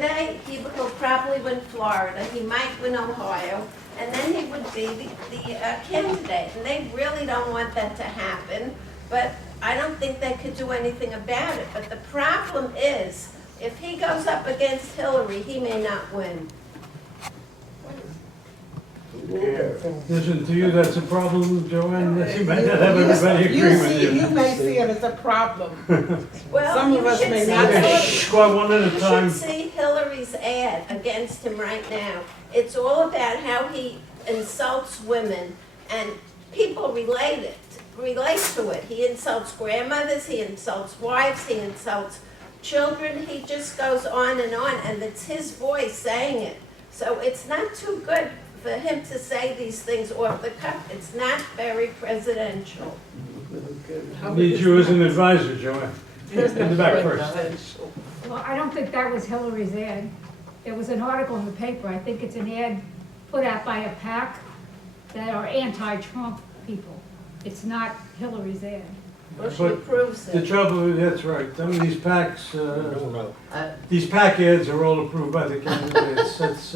today he'll probably win Florida, he might win Ohio, and then he would be the candidate. And they really don't want that to happen, but I don't think they could do anything about it. But the problem is, if he goes up against Hillary, he may not win. Listen, to you, that's a problem, Joanne, that you might not have everybody agree with you. You may see it as a problem. Well, Some of you us should may see not. Hillary- Go on one at a You time. should see Hillary's ad against him right now. It's all about how he insults women, and people relate to it. He insults grandmothers, he insults wives, he insults children. He just goes on, and it's his voice saying it. So it's not too good for him to say these things off the cuff. It's not very presidential. I need you as an advisor, Joanne. In the back first. Well, I don't think that was Hillary's ad. There was an article in the paper. I think it's an ad put out by a PAC that are anti-Trump people. It's not Hillary's ad. Well, she But approves the it. trouble, that's right, some of these these PAC ads are all approved by the candidates, that's,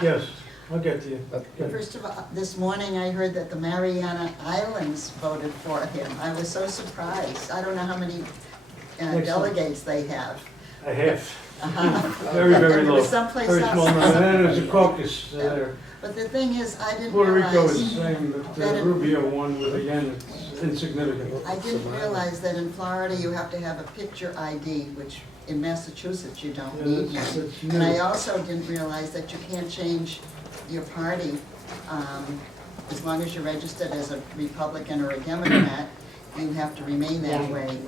yes, I'll get to you. First of all, this morning I heard that the Mariana Islands voted for him. I was so surprised. I don't know how many delegates they have. A half, Uh-huh. very, very There low, was someplace very small else. number, and then there's a caucus there. But the thing is, I didn't Puerto Rico is the realize, same, but Rubio won with, again, it's insignificant. I didn't realize that in Florida you have to have a picture ID, which in Massachusetts you don't Yeah, need that's- one. that's And I new. also didn't realize that you can't change your party, as long as you're registered as a Republican or a Democrat, you have to remain that way. Right.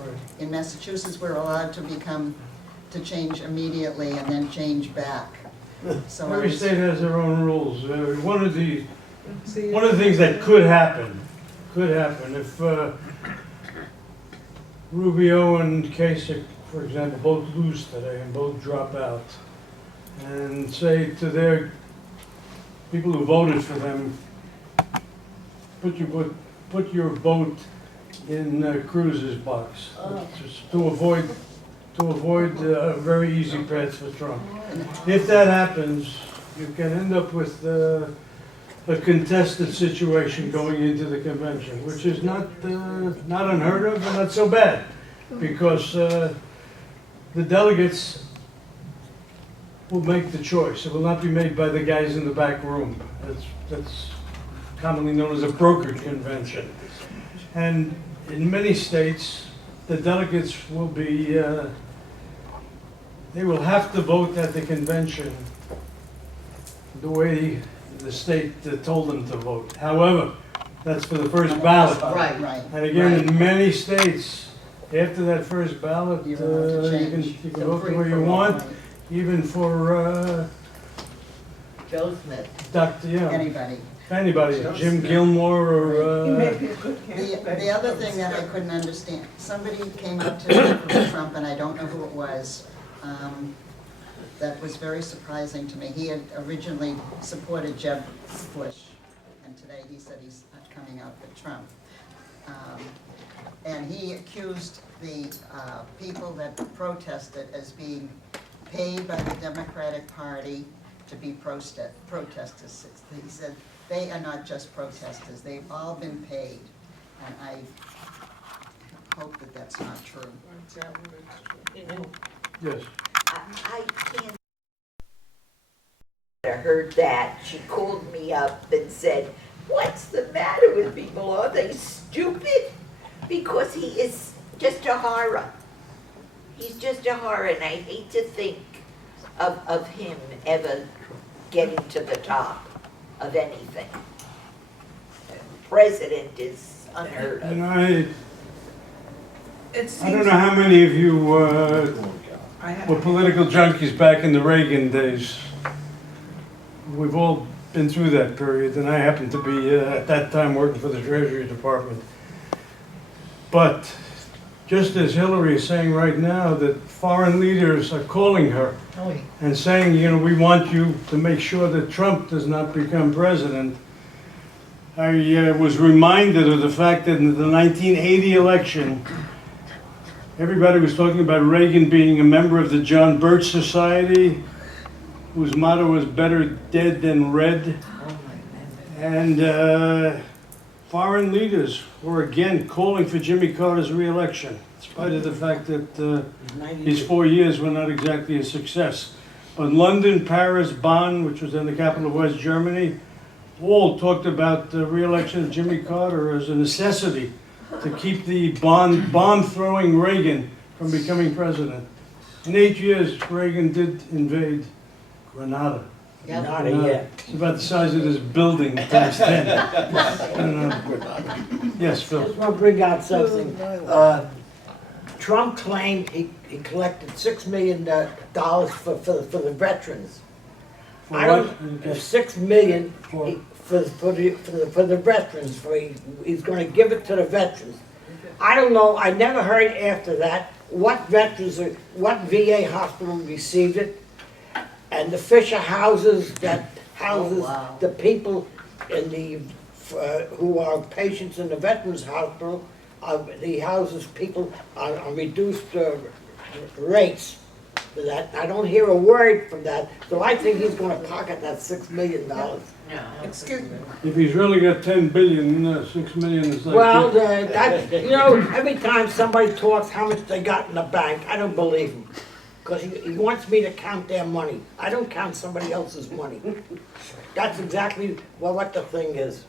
In Massachusetts, we're allowed to change immediately and then change back. So I Every was, state has their own rules. One of the things that could happen, if Rubio and Kasich, for example, both lose today and both drop out, and say to their people who voted for them, put your vote in Cruz's box, just to avoid a very easy path for Trump. If that happens, you can end up with a contested situation going into the convention, which is not unheard of and not so bad, because the delegates will make the choice. It will not be made by the guys in the back room. That's commonly known as a brokered convention. And in many states, the delegates will be, they will have to vote at the convention the way the state told them to vote. However, that's for the first ballot. right, right. And again, in many states, after that first ballot, You're allowed to you change. can vote the way you want, even for Joe Smith. Dr., Anybody. Jim Gilmore or, He may be a good candidate. The other thing that I couldn't understand, somebody came up to me from Trump, and I don't know who it was, that was very surprising to me. He had originally supported Jeb Bush, and today he said he's coming out with Trump. And he accused the people that protested as being paid by the Democratic Party to be protesters. He said, they are not just protesters, they've all been paid. And I hope that that's not true. You know, yes. I can't. I heard that. She called me up and said, "What's the matter with people? Are they stupid?" Because he is just a horror. He's just a horror, and I hate to think of him ever getting to the top of anything. President is unheard of. And I don't know how many of you were political junkies back in the Reagan days. We've all been through that period, and I happened to be at that time working for the Treasury Department. But just as Hillary is saying right now that foreign leaders are calling her and saying, you know, we want you to make sure that Trump does not become president, I was reminded of the fact that in the 1980 election, Everybody was talking about Reagan being a member of the John Birch Society, whose motto was better dead than red. And foreign leaders were again calling for Jimmy Carter's re-election, in spite of the fact that his 4 years were not exactly a success. But London, Paris, Bonn, which was then the capital of West Germany, all talked about the re-election of Jimmy Carter as a necessity to keep the bomb-throwing Reagan from becoming president. In 8 years, Reagan did invade Grenada. Not yet. It's about the size of this building times 10. Yes, Phil. Just want to bring out something. Trump claimed he collected $6 million for the veterans. For I don't, what? Okay. $6 million For- for the veterans, he's gonna give it to the veterans. I don't know, I never heard after that what VA hospital received it, and the Fisher houses that houses the people in the, who are patients in the Veterans Hospital, the houses people on reduced rates. That I don't hear a word from that, so I think he's gonna pocket that $6 million. Excuse me. If he's really got 10 billion, 6 million is like. Well, you know, every time somebody talks how much they got in the bank, I don't believe him. Because he wants me to count their money. I don't count somebody else's money. That's exactly what the thing is.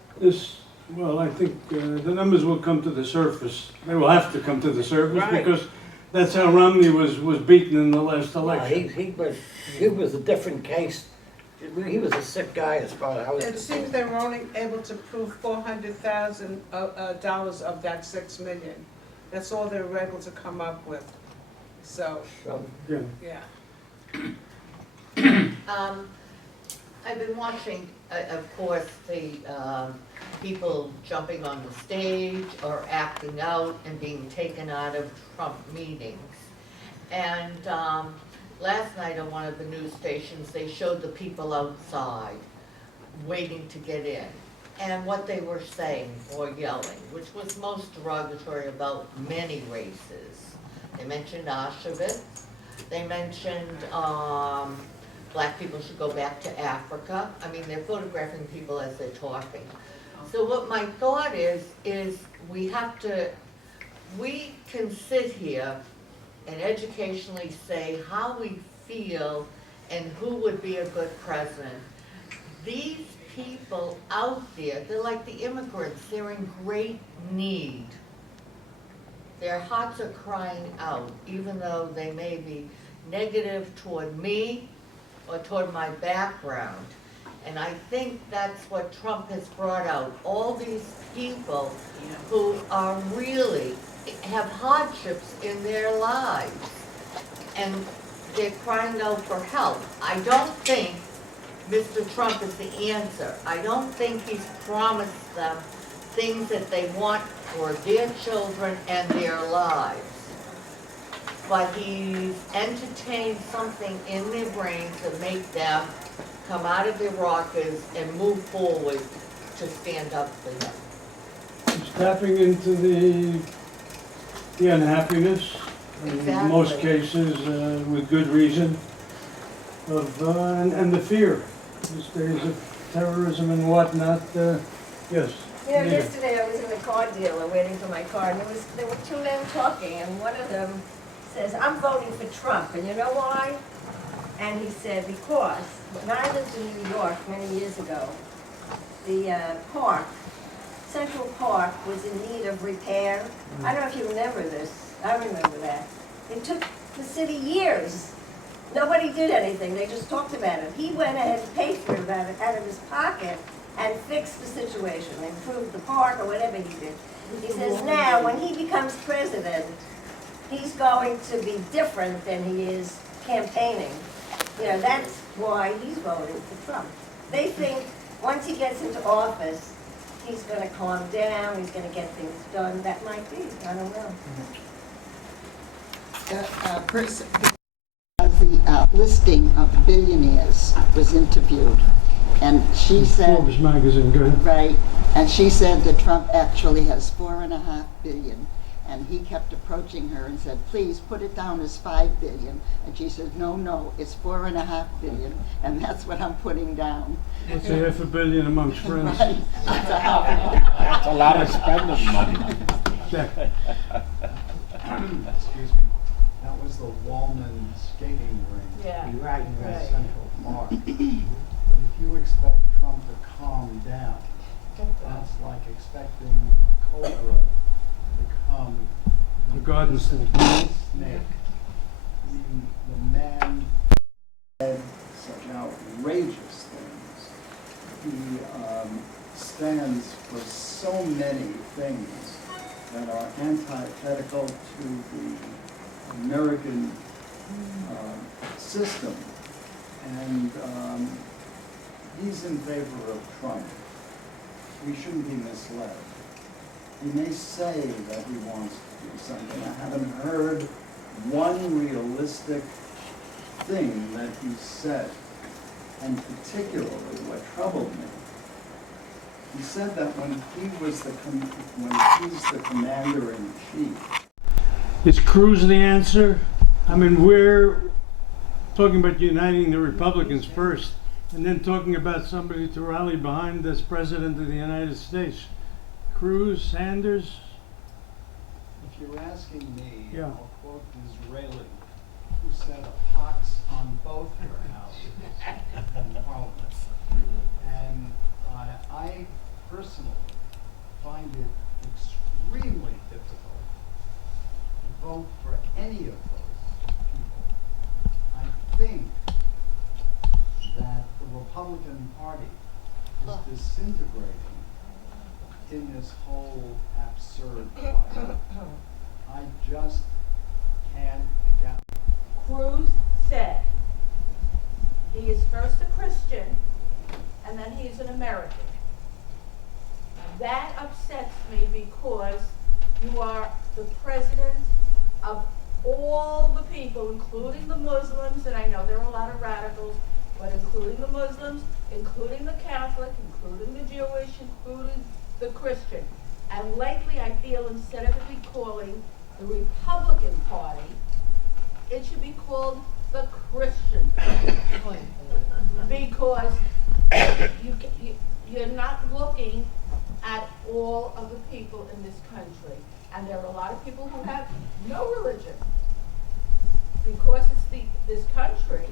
Well, I think the numbers will come to the surface. They will have to come to the surface Right. because that's how Romney was beaten in the last Well, election. he was a different case. He was a sick guy as far as I was It seems concerned. they were only able to prove $400,000 of that $6 million. That's all they were able to come up with. So, So, Yeah. yeah. I've been watching, of course, the people jumping on the stage or acting out and being taken out of Trump meetings. And last night on one of the news stations, they showed the people outside waiting to get in. And what they were saying or yelling, which was most derogatory about many races. They mentioned Auschwitz. They mentioned black people should go back to Africa. I mean, they're photographing people as they're talking. So what my thought is we can sit here and educationally say how we feel and who would be a good president. These people out there, they're like the immigrants, they're in great need. Their hearts are crying out, even though they may be negative toward me or toward my background. And I think that's what Trump has brought out. All these people who are really, have hardships in their lives. And they're crying out for help. I don't think Mr. Trump is the answer. I don't think he's promised them things that they want for their children and their lives. But he's entertained something in their brains to make them come out of their rockers and move forward to stand up for them. It's tapping into the unhappiness, in most Exactly. cases with good reason, and the fear, these days of terrorism and whatnot. Yes. You know, Nita. yesterday I was in a car dealer waiting for my car, and there were two men talking, and one of them says, "I'm voting for Trump," and you know why? And he said, because when I lived in New York many years ago, the Central Park was in need of repair. I don't know if you remember this. I remember that. It took the city years. Nobody did anything. They just talked about it. He went ahead and paid for it out of his pocket and fixed the situation, improved the park or whatever he did. He says now, when he becomes president, he's going to be different than he is campaigning. You know, that's why he's voting for Trump. They think once he gets into office, he's going to calm down, he's going to get things done. That might be, I don't know. The listing of billionaires was interviewed, and she said, Forbes magazine, go ahead. right, and she said that Trump actually has $4.5 billion, And he kept approaching her and said, please put it down as 5 billion. And she said, no, it's 4.5 billion, and that's what I'm putting down. Let's say $500 million amongst friends. Right. That's a lot of spending money. Check. Excuse me, that was the Wallman skating rink Yeah. Right. in Right. Central Park. But if you expect Trump to calm down, that's like expecting a cobra to come. The garden snake. Snake. I mean, the man said such outrageous things. He stands for so many things that are antithetical to the American system. And he's in favor of Trump. We shouldn't be misled. He may say that he wants to do something. I haven't heard one realistic thing that he said. And particularly what troubled me, he said that when he's the commander-in-chief. Is Cruz the answer? I mean, we're talking about uniting the Republicans first, and then talking about somebody to rally behind as president of the United States. Cruz, Sanders? If you're asking me, Yeah. I'll quote Disraeli, who said a pox on both your houses in Parliament. And I personally find it extremely difficult to vote for any of those people. I think that the Republican Party is disintegrating in this whole absurd fight. I just can't get. Cruz said he is first a Christian and then he's an American. That upsets me because you are the president of all the people, including the Muslims, and I know there are a lot of radicals, but including the Muslims, including the Catholic, including the Jewish, including the Christian. And lately I feel instead of it be calling the Republican Party, it should be called the Christian Party. Because you're not looking at all of the people in this country. And there are a lot of people who have no religion. Because it's this country,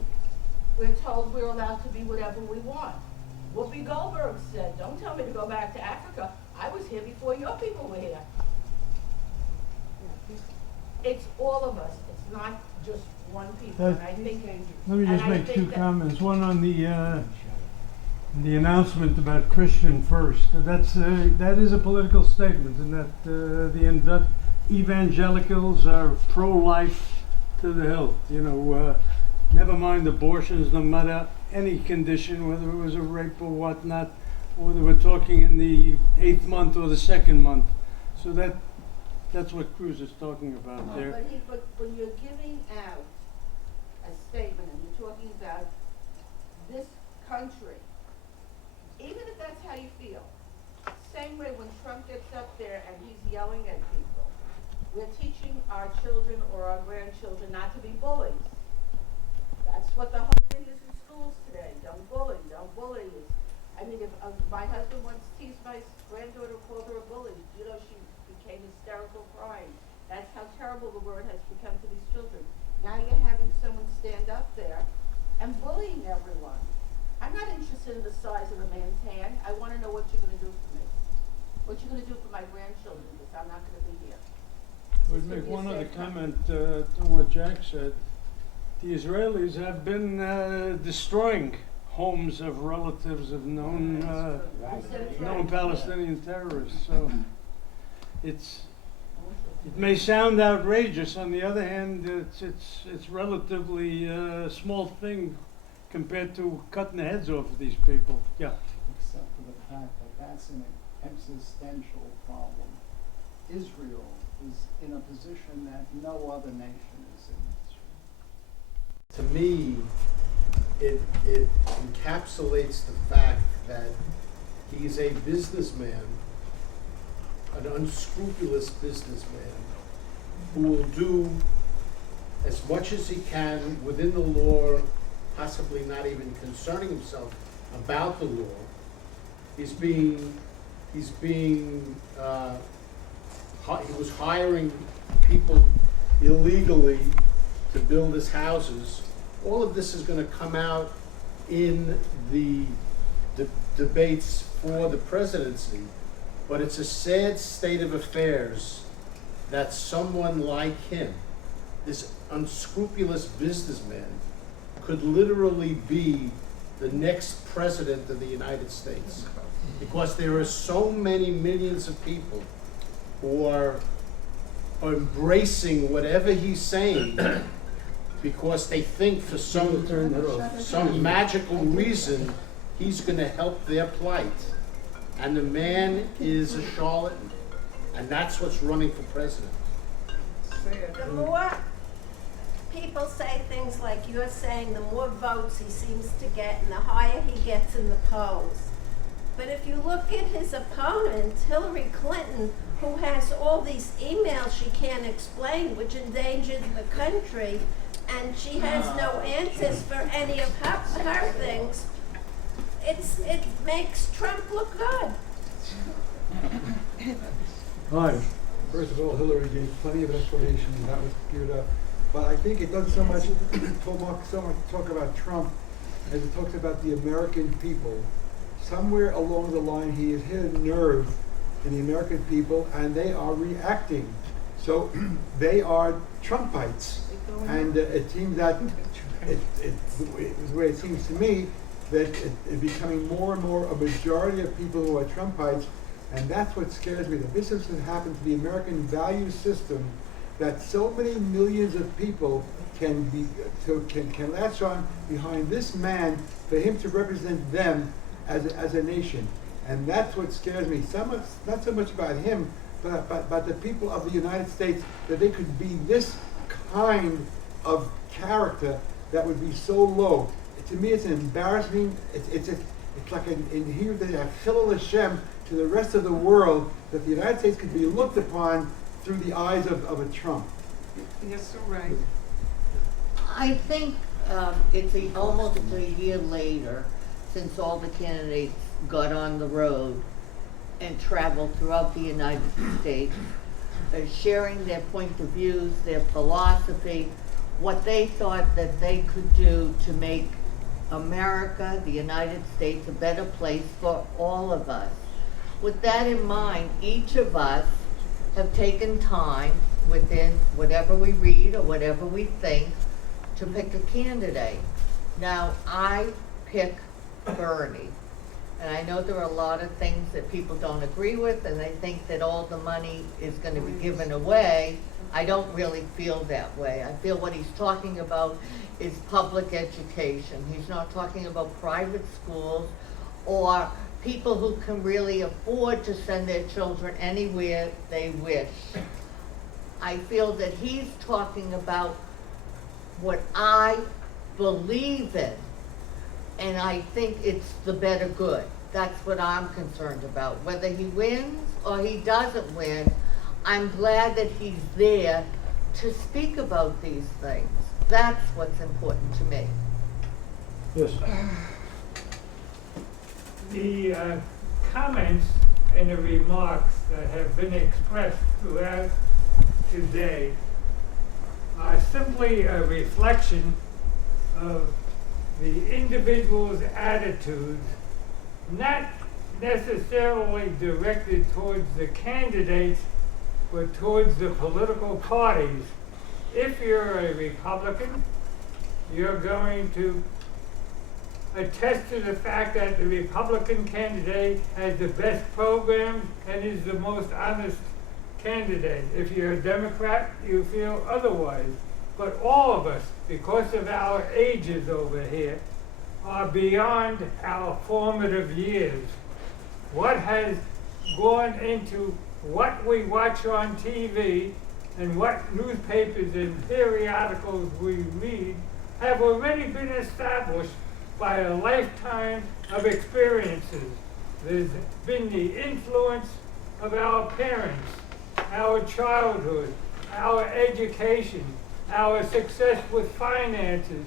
we're told we're allowed to be whatever we want. Whoopi Goldberg said, don't tell me to go back to Africa. I was here before your people were here. It's all of us. It's not just one people. And I think, Let me just and I make think two that- comments. One on the announcement about Christian first. That is a political statement, and that the evangelicals are pro-life to the hilt. You know, never mind abortions, no matter any condition, whether it was a rape or whatnot, or whether we're talking in the 8th month or the 2nd month. So that's what Cruz is talking about there. But when you're giving out a statement and you're talking about this country, even if that's how you feel, same way when Trump gets up there and he's yelling at people, we're teaching our children or our grandchildren not to be bullies. That's what the whole thing is in schools today. Don't bully, don't bully. I mean, if my husband once teased my granddaughter, called her a bully, you know, she became hysterical crying. That's how terrible the word has become to these children. Now you're having someone stand up there and bullying everyone. I'm not interested in the size of a man's hand. I want to know what you're going to do for me. What you're going to do for my grandchildren, because I'm not going to be here. I would make one other comment on what Jack said. The Israelis have been destroying homes of relatives of known Palestinian terrorists. So it may sound outrageous. On the other hand, it's relatively small thing compared to cutting the heads off of these people. Yeah. Except for the fact that that's an existential problem. Israel is in a position that no other nation is in. To me, it encapsulates the fact that he's a businessman, an unscrupulous businessman, who will do as much as he can within the law, possibly not even concerning himself about the law. He was hiring people illegally to build his houses. All of this is gonna come out in the debates for the presidency, but it's a sad state of affairs that someone like him, this unscrupulous businessman, could literally be the next president of the United States. Because there are so many millions of people who are embracing whatever he's saying because they think for some magical reason he's gonna help their plight. And the man is a charlatan, and that's what's running for president. The more people say things like you're saying, the more votes he seems to get and the higher he gets in the polls. But if you look at his opponent, Hillary Clinton, who has all these emails she can't explain, which endangers the country, and she has no answers for any of her things, it makes Trump look good. Hi. First of all, Hillary gave plenty of explanation, and that was geared up. But I think it doesn't so much talk about Trump as it talks about the American people. Somewhere along the line, he has hit a nerve in the American people, and they are reacting. So they are Trumpites, and it seems that the way it seems to me that it's becoming more and more a majority of people who are Trumpites, and that's what scares me. That this has happened to the American value system, that so many millions of people can latch on behind this man for him to represent them as a nation. And that's what scares me. Not so much about him, but the people of the United States, that they could be this kind of character that would be so low. To me, it's an embarrassing. It's like in here they have Chillul Hashem to the rest of the world, that the United States could be looked upon through the eyes of a Trump. You're so right. I think it's almost a year later since all the candidates got on the road and traveled throughout the United States, sharing their point of views, their philosophy, what they thought that they could do to make America, the United States, a better place for all of us. With that in mind, each of us have taken time within whatever we read or whatever we think to pick a candidate. Now, I pick Bernie. And I know there are a lot of things that people don't agree with, and they think that all the money is going to be given away. I don't really feel that way. I feel what he's talking about is public education. He's not talking about private schools or people who can really afford to send their children anywhere they wish. I feel that he's talking about what I believe in, and I think it's the better good. That's what I'm concerned about. Whether he wins or he doesn't win, I'm glad that he's there to speak about these things. That's what's important to me. Yes. The comments and the remarks that have been expressed throughout today are simply a reflection of the individual's attitudes, not necessarily directed towards the candidates, but towards the political parties. If you're a Republican, you're going to attest to the fact that the Republican candidate has the best program and is the most honest candidate. If you're a Democrat, you feel otherwise. But all of us, because of our ages over here, are beyond our formative years. What has gone into what we watch on TV and what newspapers and periodicals we read have already been established by a lifetime of experiences. There's been the influence of our parents, our childhood, our education, our success with finances,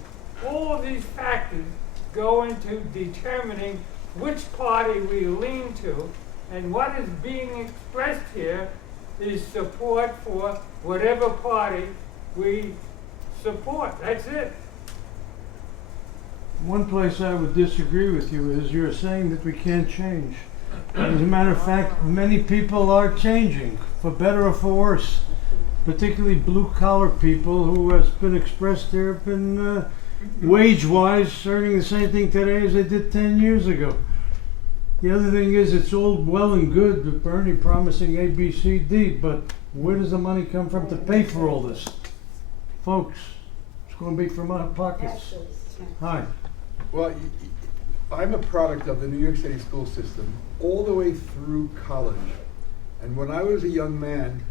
all of these factors go into determining which party we lean to, and what is being expressed here is support for whatever party we support. That's it. One place I would disagree with you is you're saying that we can't change. As a matter of fact, many people are changing, for better or for worse. Particularly blue-collar people who has been expressed there have been wage-wise earning the same thing today as they did 10 years ago. The other thing is, it's all well and good with Bernie promising A, B, C, D, but where does the money come from to pay for all this? Folks, it's going to be from our pockets. Hi. Well, I'm a product of the New York City school system all the way through college. And when I was a young man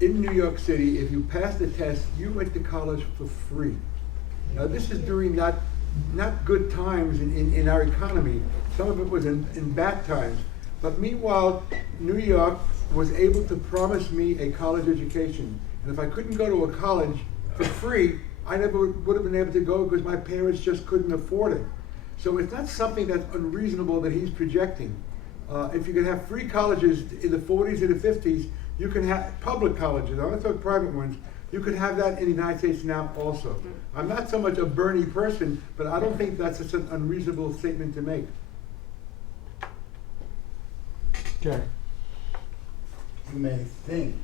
in New York City, if you passed the test, you went to college for free. Now, this is during not good times in our economy. Some of it was in bad times. But meanwhile, New York was able to promise me a college education. And if I couldn't go to a college for free, I never would have been able to go because my parents just couldn't afford it. So it's not something that's unreasonable that he's projecting. If you could have free colleges in the 40s and the 50s, you can have public colleges, I don't talk private ones, you could have that in the United States now also. I'm not so much a Bernie person, but I don't think that's an unreasonable statement to make. Jack. You may think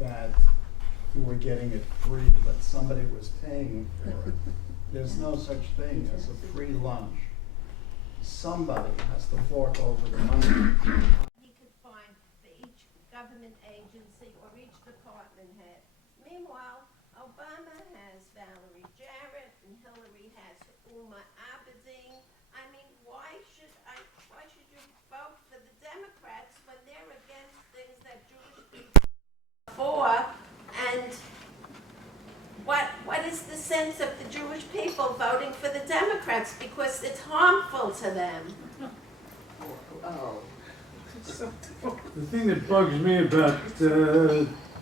that you were getting it free, but somebody was paying for it. There's no such thing as a free lunch. Somebody has to fork over the money. He could find for each government agency or each department head. Meanwhile, Obama has Valerie Jarrett and Hillary has Uma Abedin. I mean, why should you vote for the Democrats when they're against things that Jewish people are for? And what is the sense of the Jewish people voting for the Democrats? Because it's harmful to them. The thing that bugs me about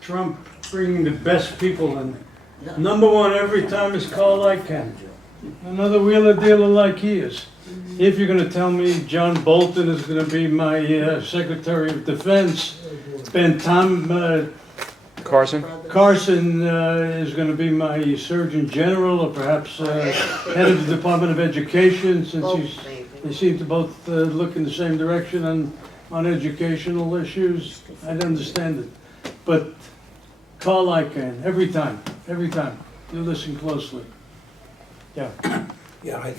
Trump bringing the best people in, number one every time is Carl Icahn. Another wheeler dealer like he is. If you're going to tell me John Bolton is going to be my Secretary of Defense, Carson is going to be my Surgeon General, or perhaps head of the Department of Education, since they seem to both look in the same direction on educational issues. I'd understand it. But Carl Icahn, every time, you listen closely. Yeah. Yeah,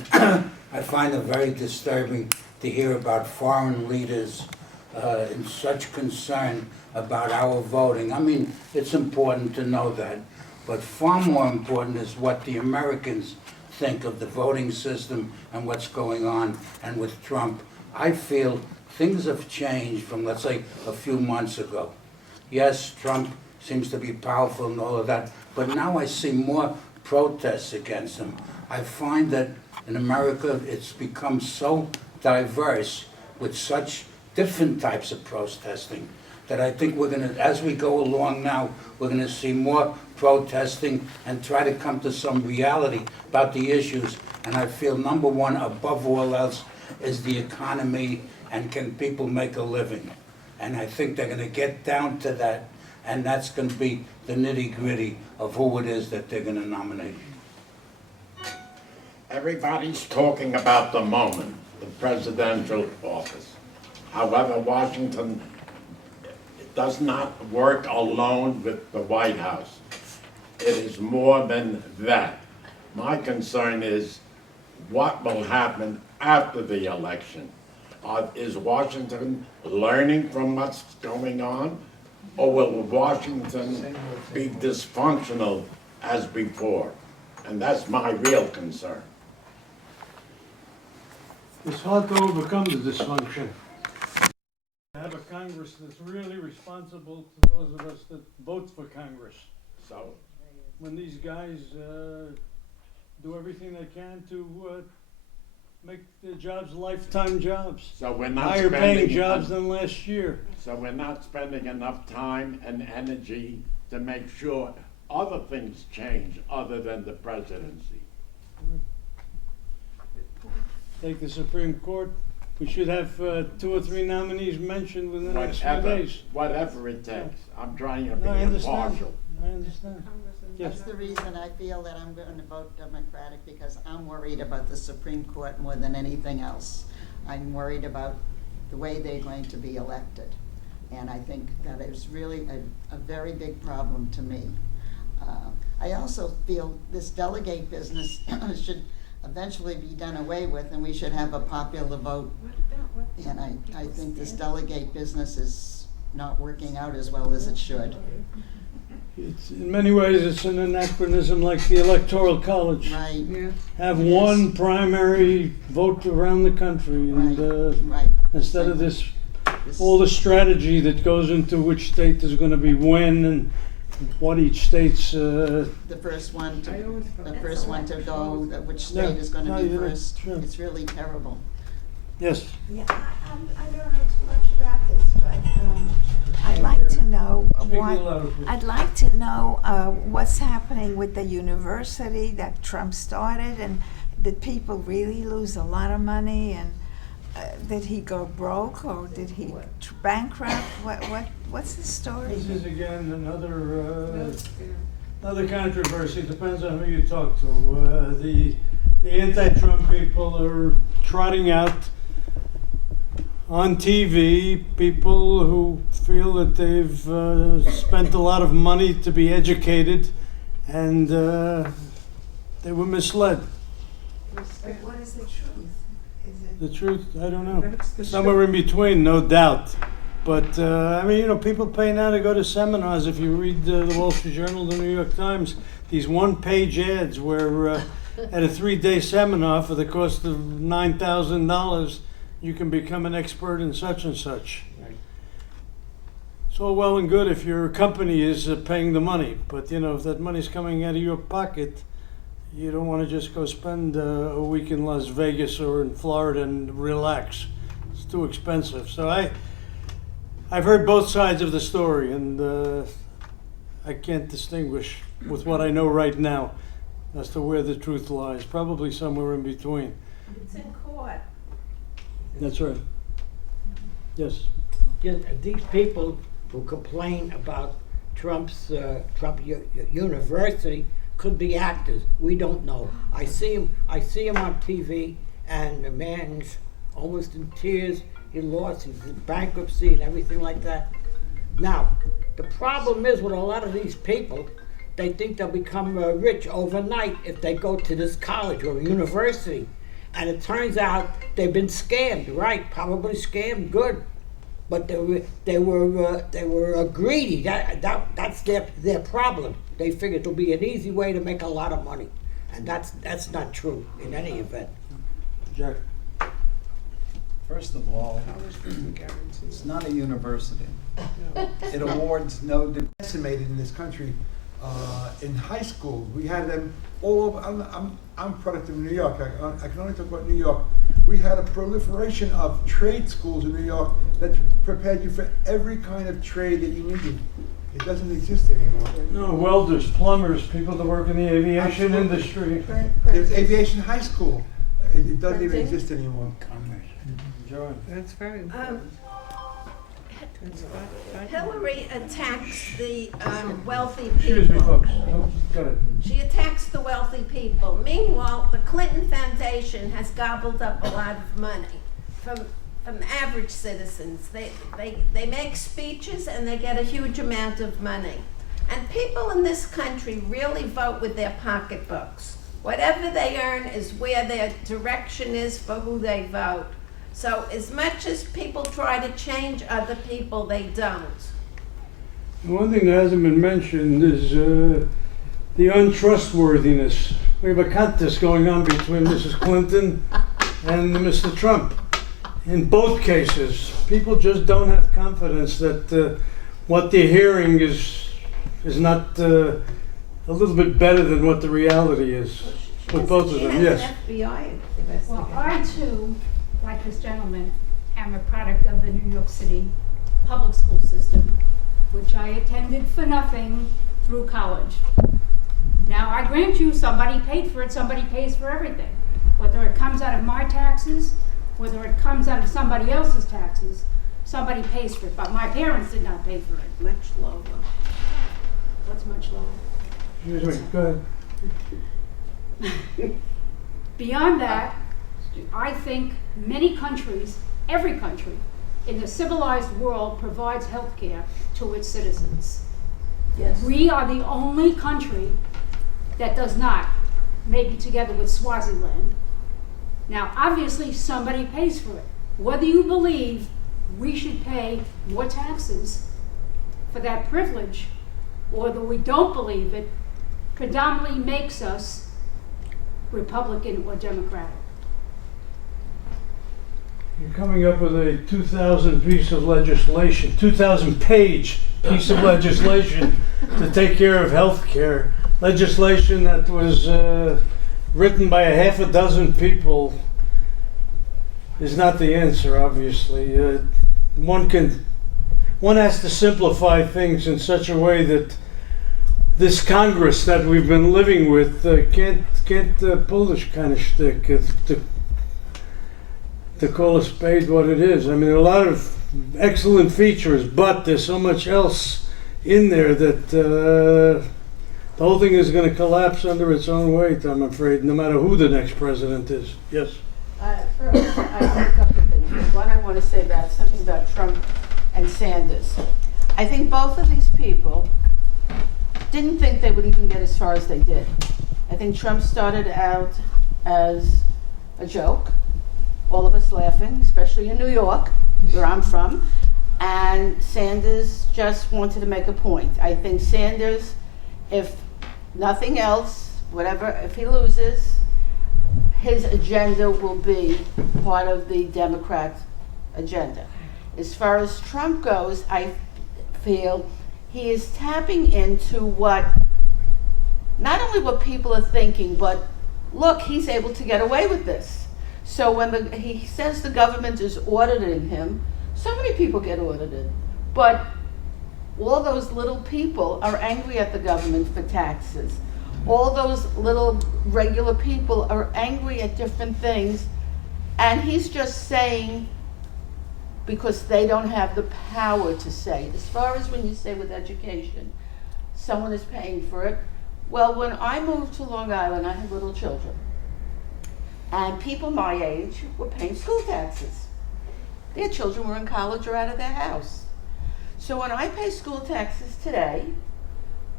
I find it very disturbing to hear about foreign leaders in such concern about our voting. I mean, it's important to know that, but far more important is what the Americans think of the voting system and what's going on. And with Trump, I feel things have changed from, let's say, a few months ago. Yes, Trump seems to be powerful and all of that, but now I see more protests against him. I find that in America it's become so diverse with such different types of protesting that I think we're going to, as we go along now, we're going to see more protesting and try to come to some reality about the issues. And I feel number one, above all else, is the economy and can people make a living. And I think they're going to get down to that, and that's going to be the nitty-gritty of who it is that they're going to nominate. Everybody's talking about the moment, the presidential office. However, Washington does not work alone with the White House. It is more than that. My concern is what will happen after the election. Is Washington learning from what's going on? Or will Washington be dysfunctional as before? And that's my real concern. It's hard to overcome the dysfunction. Have a Congress that's really responsible to those of us that vote for Congress. So, when these guys do everything they can to make their jobs lifetime jobs, so we're not higher paying spending jobs than last year. So we're not spending enough time and energy to make sure other things change other than the presidency. Take the Supreme Court. We should have 2 or 3 nominees mentioned within the next few days. Whatever it takes. I'm trying to be No, I understand. impartial. I understand. Yes. That's the reason I feel that I'm going to vote Democratic, because I'm worried about the Supreme Court more than anything else. I'm worried about the way they're going to be elected. And I think that is really a very big problem to me. I also feel this delegate business should eventually be done away with, and we should have a popular vote. And I think this delegate business is not working out as well as it should. It's, in many ways, it's an anachronism like the Electoral College. Right. Yeah. Have one primary vote around the country, and Right. instead of this, all the strategy that goes into which state is going to be when and what each state's. The first one to go, which state is going to be first. Sure. It's really terrible. Yes. Yeah, I don't know too much about this, but I'd like to know Speak a little louder, please. I'd like to know what's happening with the university that Trump started, and did people really lose a lot of money, and did he go broke or did he bankrupt? What's the story? This is again another controversy. Depends on who you talk to. The anti-Trump people are trotting out on TV people who feel that they've spent a lot of money to be educated, and they were misled. But what is the truth? The truth, I don't know. That's the Somewhere in between, no doubt. But, I mean, you know, people pay now to go to seminars. If you read the Wall Street Journal, the New York Times, these one-page ads where at a 3-day seminar for the cost of $9,000, you can become an expert in such and such. Right. It's all well and good if your company is paying the money, but, you know, if that money's coming out of your pocket, you don't want to just go spend a week in Las Vegas or in Florida and relax. It's too expensive. So I've heard both sides of the story, and I can't distinguish with what I know right now as to where the truth lies. Probably somewhere in between. It's in court. That's right. Yes. Yeah, these people who complain about Trump University could be actors. We don't know. I see him on TV, and the man's almost in tears. He lost his bankruptcy and everything like that. Now, the problem is with a lot of these people, they think they'll become rich overnight if they go to this college or university. And it turns out they've been scammed, right? Probably scammed good. But they were greedy. That's their problem. They figured it'll be an easy way to make a lot of money. And that's not true in any event. Jack. First of all, it's not a university. It awards no degree. Decimated in this country. In high school, we had them all over. I'm a product of New York. I can only talk about New York. We had a proliferation of trade schools in New York that prepared you for every kind of trade that you needed. It doesn't exist anymore. No, welders, plumbers, people that work in the aviation Absolutely. industry. There's aviation high school. It doesn't even Printing. exist anymore. John. That's very important. Hillary attacks the wealthy Excuse me, people. folks. No, got it. She attacks the wealthy people. Meanwhile, the Clinton Foundation has gobbled up a lot of money from average citizens. They make speeches and they get a huge amount of money. And people in this country really vote with their pocketbooks. Whatever they earn is where their direction is for who they vote. So as much as people try to change other people, they don't. One thing that hasn't been mentioned is the untrustworthiness. We have a contest going on between Mrs. Clinton and Mr. Trump. In both cases, people just don't have confidence that what they're hearing is not a little bit better than what the reality is. With both of them, She yes. has an FBI Well, investigator. I too, like this gentleman, am a product of the New York City public school system. which I attended for nothing through college. Now, I grant you, somebody paid for it, somebody pays for everything. Whether it comes out of my taxes, whether it comes out of somebody else's taxes, somebody pays for it, but my parents did not pay for it. Much lower. What's much lower? Excuse me, go ahead. Beyond that, I think many countries, every country in the civilized world provides health care to its citizens. Yes. We are the only country that does not, maybe together with Swaziland. Now, obviously, somebody pays for it. Whether you believe we should pay more taxes for that privilege, or that we don't believe it, predominantly makes us Republican or Democratic. You're coming up with a 2,000 piece of legislation, 2,000 page piece of legislation to take care of health care. Legislation that was written by a half a dozen people is not the answer, obviously. One has to simplify things in such a way that this Congress that we've been living with can't pull this kind of shtick to call a spade what it is. I mean, there are a lot of excellent features, but there's so much else in there that the whole thing is going to collapse under its own weight, I'm afraid, no matter who the next president is. Yes? First, I have a couple of things. One, I want to say about something about Trump and Sanders. I think both of these people didn't think they would even get as far as they did. I think Trump started out as a joke, all of us laughing, especially in New York, where I'm from, and Sanders just wanted to make a point. I think Sanders, if nothing else, whatever, if he loses, his agenda will be part of the Democrat agenda. As far as Trump goes, I feel he is tapping into what, not only what people are thinking, but look, he's able to get away with this. So when he says the government is auditing him, so many people get audited, but all those little people are angry at the government for taxes. All those little regular people are angry at different things, and he's just saying because they don't have the power to say. As far as when you say with education, someone is paying for it. Well, when I moved to Long Island, I had little children, and people my age were paying school taxes. Their children were in college or out of their house. So when I pay school taxes today,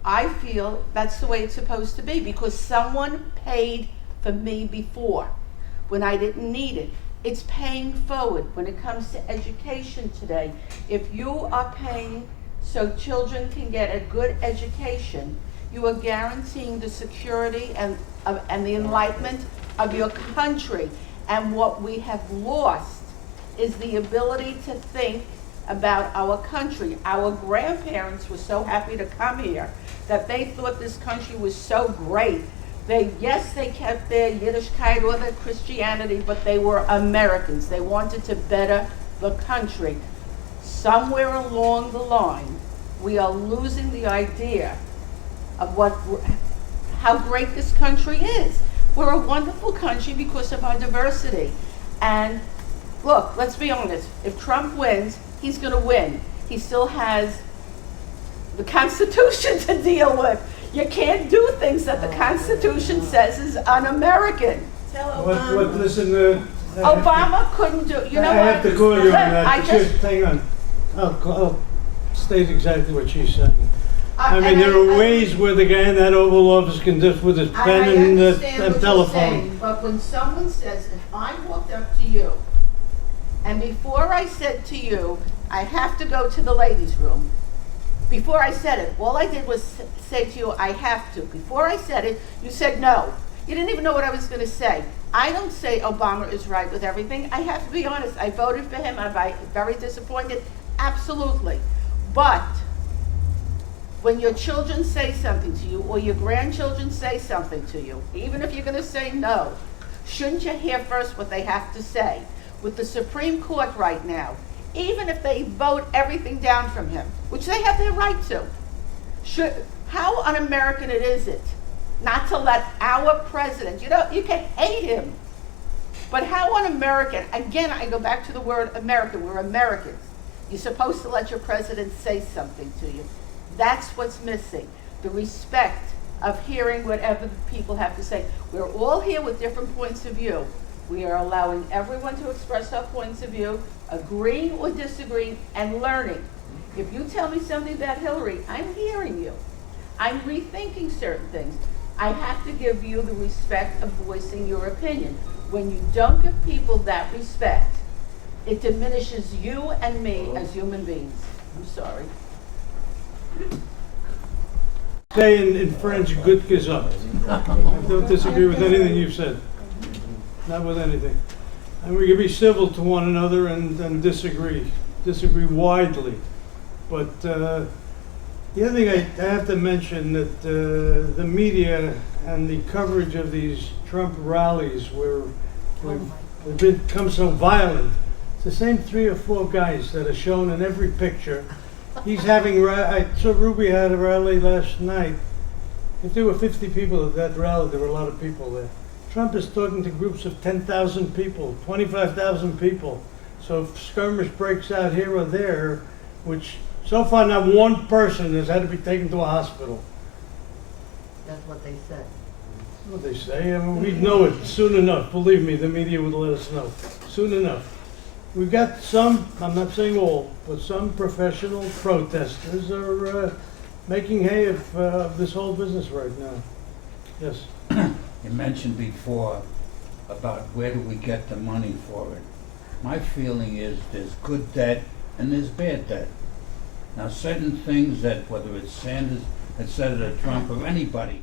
I feel that's the way it's supposed to be because someone paid for me before when I didn't need it. It's paying forward when it comes to education today. If you are paying so children can get a good education, you are guaranteeing the security and the enlightenment of your country. And what we have lost is the ability to think about our country. Our grandparents were so happy to come here that they thought this country was so great. They kept their Yiddishkeit or their Christianity, but they were Americans. They wanted to better the country. Somewhere along the line, we are losing the idea of how great this country is. We're a wonderful country because of our diversity. And look, let's be honest, if Trump wins, he's going to win. He still has the Constitution to deal with. You can't do things that the Constitution says is un-American. Tell What, listen, Obama couldn't do, you know I have to call you on that. I just, Hang on. I'll state exactly what she's saying. I mean, and there are ways where the guy in that Oval Office can just with his pen and telephone. Saying, but when someone says, if I walked up to you, and before I said to you, I have to go to the ladies' room, before I said it, all I did was say to you, I have to. Before I said it, you said no. You didn't even know what I was going to say. I don't say Obama is right with everything. I have to be honest. I voted for him. I'm very disappointed. Absolutely. But when your children say something to you or your grandchildren say something to you, even if you're going to say no, shouldn't you hear first what they have to say? With the Supreme Court right now, even if they vote everything down from him, which they have their right to. How un-American is it not to let our president, you can hate him, but how un-American, again, I go back to the word American, we're Americans. You're supposed to let your president say something to you. That's what's missing, the respect of hearing whatever the people have to say. We're all here with different points of view. We are allowing everyone to express our points of view, agreeing or disagreeing, and learning. If you tell me something about Hillary, I'm hearing you. I'm rethinking certain things. I have to give you the respect of voicing your opinion. When you don't give people that respect, it diminishes you and me as human beings. I'm sorry. Say in French, good is up. I don't disagree with anything you've said. Not with anything. And we can be civil to one another and disagree widely. But the other thing I have to mention that the media and the coverage of these Trump rallies where we've become so violent. It's the same 3 or 4 guys that are shown in every picture. He's having, I saw Ruby had a rally last night. If there were 50 people at that rally, there were a lot of people there. Trump is talking to groups of 10,000 people, 25,000 people. So if skirmish breaks out here or there, which so far not one person has had to be taken to a hospital. That's what they said. What they say, I mean, we'd know it soon enough. Believe me, the media would let us know soon enough. We've got some, I'm not saying all, but some professional protesters are making hay of this whole business right now. Yes. You mentioned before about where do we get the money for it. My feeling is there's good debt and there's bad debt. Now certain things that, whether it's Sanders, Senator Trump, or anybody,